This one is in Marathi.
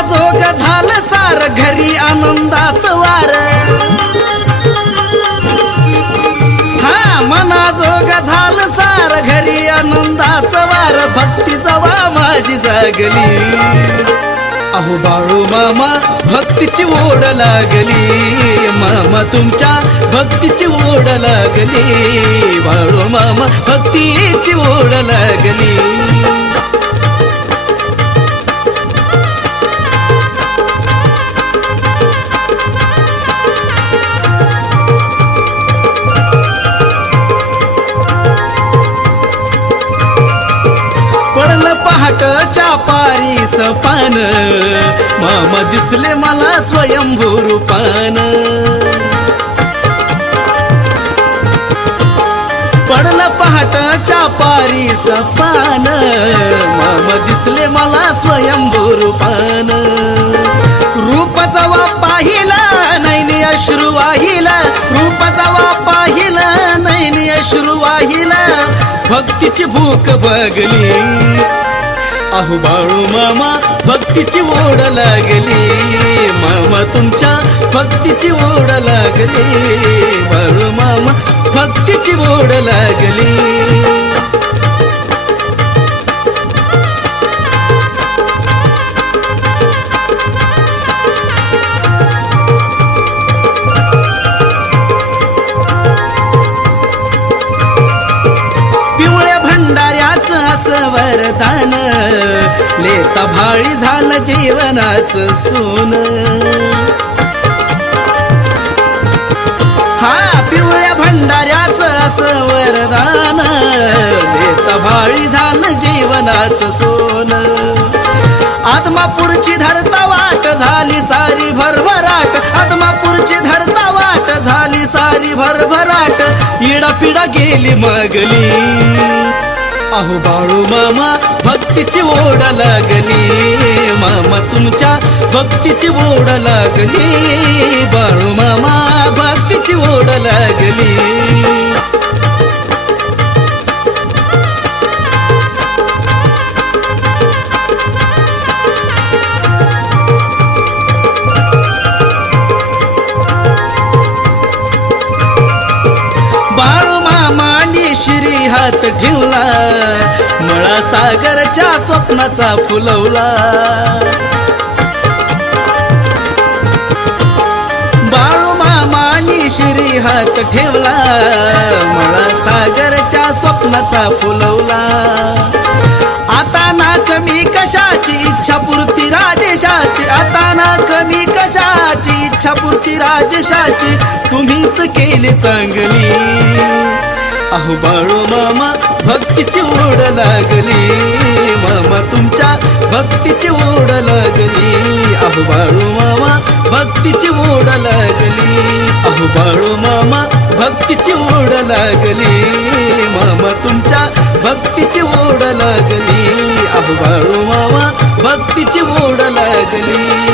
मनाजोग झालं सार घरी आनंदाचं वार हा मनाजोग झालं सार घरी आनंदाचं वार भक्ती जवा माझी जागली अहो बाळू मामा भक्तीची ओढ लागली मामा तुमच्या भक्तीची ओढ लागली बाळू मामा भक्तीची ओढ लागली पहाटच्या पारीस पान मामा दिसले मला स्वयंभू रूपान पडलं पहाटच्या पारीस पान मामा दिसले मला स्वयंभू रूपान रूप जवा पाहिला नैनी अश्रू वाहिला रूप जवा पाहिला नैनी अश्रू वाहिला भक्तीची भूक बगली अहो बाळू मामा भक्तीची ओढ लागली मामा तुमच्या भक्तीची ओढ लागली बाळू मामा भक्तीची ओढ लागली असं वरदान लेता भाळी झालं जीवनाचं सोन हा पिवळ्या भंडाऱ्याचं असं वरदान लेता भाळी झालं जीवनाचं सोन आदमापूरची धरता वाट झाली सारी भरभराट आदमापूरची धरता वाट झाली सारी भरभराट इडापिडा गेली मगली अहो बाळू मामा भक्तीची ओढ लागली मामा तुमच्या भक्तीची ओढ लागली बाळू मामा भक्तीची ओढ लागली श्री हात ठेवला मळा सागरच्या स्वप्नाचा फुलवला बाळू मामानी श्री हात ठेवला मळा सागरच्या स्वप्नाचा फुलवला आता ना कमी कशाची इच्छापूर्ती राजेशाची आता ना कमी कशाची इच्छापूर्ती राजेशाची तुम्हीच केली चांगली अहो बाळू मामा भक्तीची ओढ लागली मामा तुमच्या भक्तीची ओढ लागली अहो बाळू मामा भक्तीची ओढ लागली अहो बाळू मामा भक्तीची ओढ लागली मामा तुमच्या भक्तीची ओढ लागली अहो बाळू मामा भक्तीची ओढ लागली